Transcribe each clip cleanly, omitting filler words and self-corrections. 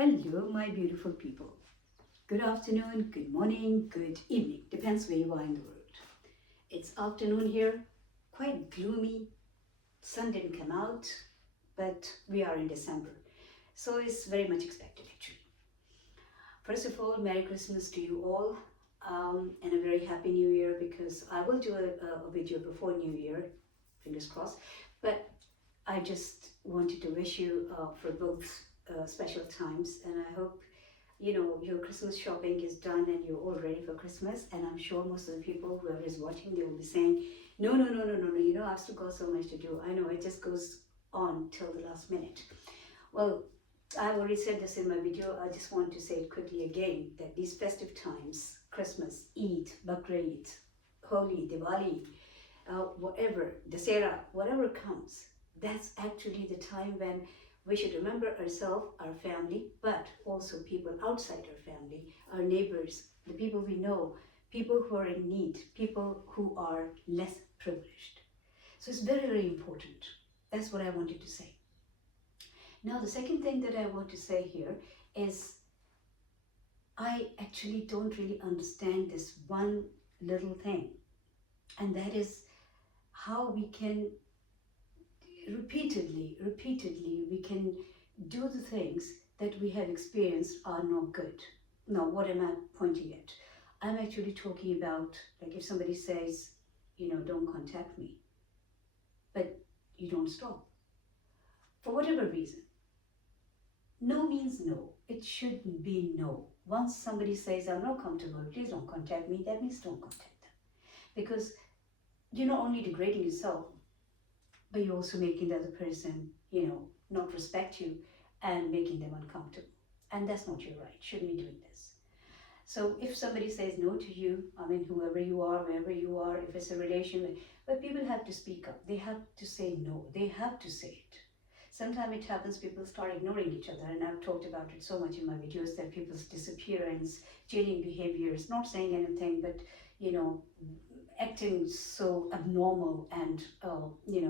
Hello, my beautiful people. Good afternoon, good morning, good evening. Depends where you are in the world. It's afternoon here, quite gloomy. Sun didn't come out, but we are in December. So it's very much expected actually. First of all, Merry Christmas to you all and a very Happy New Year because I will do a video before New Year, fingers crossed. But I just wanted to wish you for both special times, and I hope your Christmas shopping is done and you're all ready for Christmas. And I'm sure most of the people, whoever is watching, they will be saying, no, no, no, no, no, no, I've still got so much to do. I know it just goes on till the last minute. Well, I've already said this in my video. I just want to say it quickly again that these festive times, Christmas, Eid, Bakrid, Holi, Diwali, whatever, Dasera, whatever comes, that's actually the time when we should remember ourselves, our family, but also people outside our family, our neighbors, the people we know, people who are in need, people who are less privileged. So it's very, very important. That's what I wanted to say. Now, the second thing that I want to say here is I actually don't really understand this one little thing, and that is how we can repeatedly, we can do the things that we have experienced are not good. Now, what am I pointing at? I'm actually talking about, like, if somebody says, don't contact me, but you don't stop. For whatever reason. No means no. It shouldn't be no. Once somebody says, I'm not comfortable, please don't contact me, that means don't contact them. Because you're not only degrading yourself, but you're also making the other person, not respect you and making them uncomfortable. And that's not your right. Shouldn't be doing this. So if somebody says no to you, whoever you are, wherever you are, if it's a relation, but people have to speak up. They have to say no. They have to say it. Sometimes it happens, people start ignoring each other, and I've talked about it so much in my videos that people's disappearance, changing behaviors, not saying anything, but acting so abnormal and in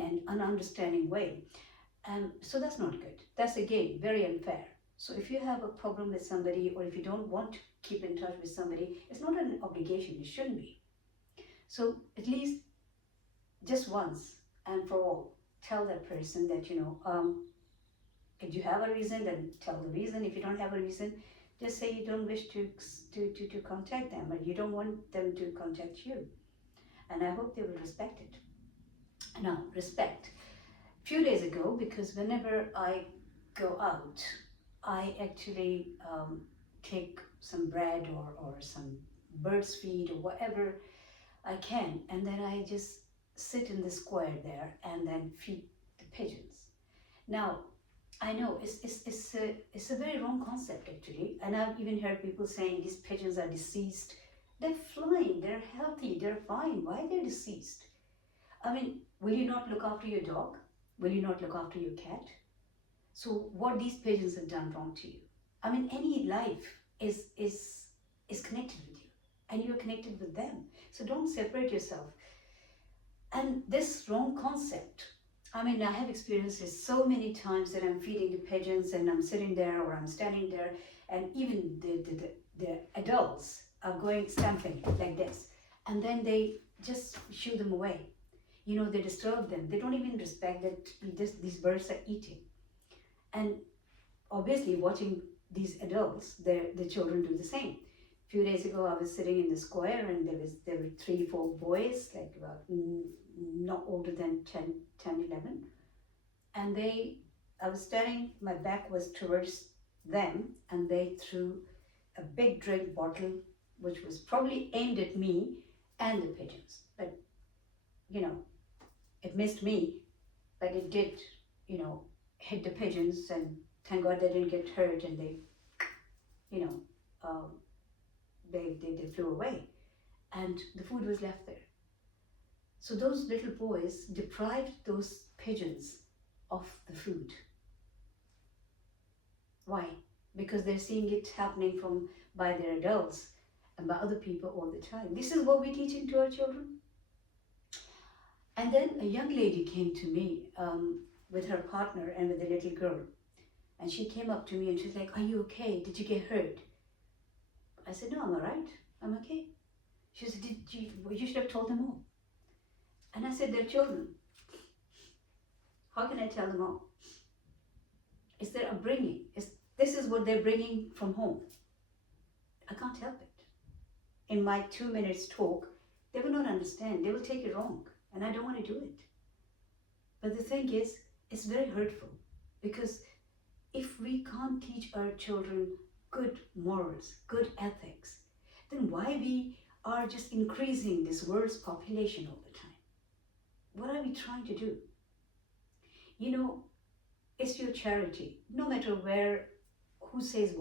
an ununderstanding way. So that's not good. That's again very unfair. So if you have a problem with somebody, or if you don't want to keep in touch with somebody, it's not an obligation. It shouldn't be. So at least just once and for all, tell that person that if you have a reason, then tell the reason. If you don't have a reason, just say you don't wish to contact them, or you don't want them to contact you. And I hope they will respect it. Now, respect. A few days ago, because whenever I go out, I actually take some bread or some bird's feed or whatever I can, and then I just sit in the square there and then feed the pigeons. Now, I know it's a very wrong concept actually, and I've even heard people saying these pigeons are deceased. They're flying, they're healthy, they're fine. Why they're deceased? Will you not look after your dog? Will you not look after your cat? So what these pigeons have done wrong to you? Any life is connected with you, and you're connected with them. So don't separate yourself. And this wrong concept, I have experienced this so many times that I'm feeding the pigeons and I'm sitting there or I'm standing there, and even the adults are going stamping like this, and then they just shoo them away. They disturb them. They don't even respect that these birds are eating. And obviously watching these adults, the children do the same. A few days ago, I was sitting in the square, and there were 3-4 boys, like about not older than 10, 11. And I was standing, my back was towards them, and they threw a big drink bottle, which was probably aimed at me and the pigeons. But, it missed me, but it did, hit the pigeons, and thank God they didn't get hurt, and they flew away, and the food was left there. So those little boys deprived those pigeons of the food. Why? Because they're seeing it happening by their adults and by other people all the time. This is what we're teaching to our children. And then a young lady came to me with her partner and with the little girl. And she came up to me and she's like, "Are you okay? Did you get hurt?" I said, "No, I'm all right. I'm okay." She said, you should have told them all." And I said, "They're children. How can I tell them all? It's their upbringing. This is what they're bringing from home. I can't help it. In my 2 minutes talk, they will not understand. They will take it wrong. And I don't want to do it. But the thing is, it's very hurtful. Because if we can't teach our children good morals, good ethics, then why we are just increasing this world's population all the time? What are we trying to do? You know, it's your charity. No matter where, who says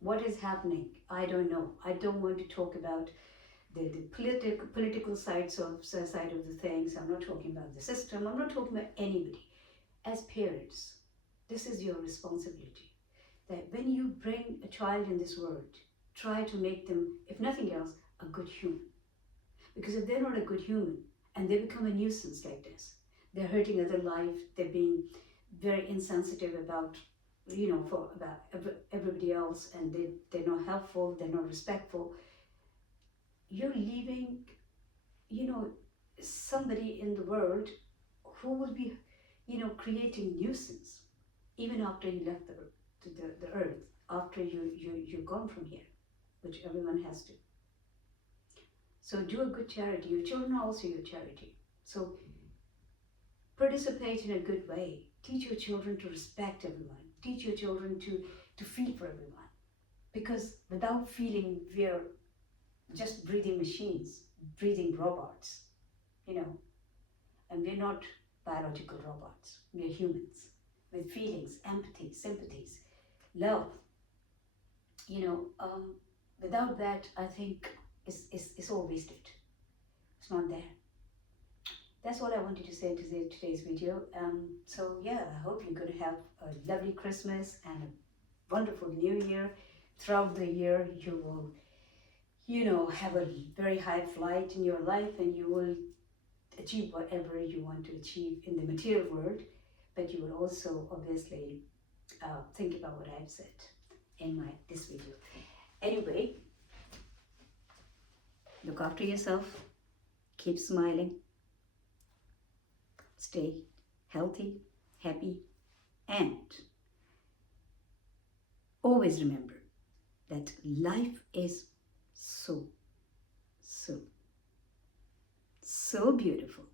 what is happening, I don't know. I don't want to talk about the political side of the things. I'm not talking about the system. I'm not talking about anybody. As parents, this is your responsibility. That when you bring a child in this world, try to make them, if nothing else, a good human. Because if they're not a good human and they become a nuisance like this, they're hurting other life, they're being very insensitive about, about everybody else, and they're not helpful, they're not respectful, you're leaving, somebody in the world who will be, creating nuisance even after you left the earth, after you're gone from here, which everyone has to. So do a good charity. Your children are also your charity. So participate in a good way. Teach your children to respect everyone. Teach your children to feel for everyone. Because without feeling, we're just breathing machines, breathing robots, and we're not biological robots. We're humans with feelings, empathy, sympathies, love. Without that, I think it's all wasted. It's not there. That's what I wanted to say in today's video. So yeah, I hope you're going to have a lovely Christmas and a wonderful New Year. Throughout the year, you will, have a very high flight in your life, and you will achieve whatever you want to achieve in the material world. But you will also obviously think about what I've said in this video. Anyway, look after yourself. Keep smiling. Stay healthy, happy, and always remember that life is so, so, so beautiful.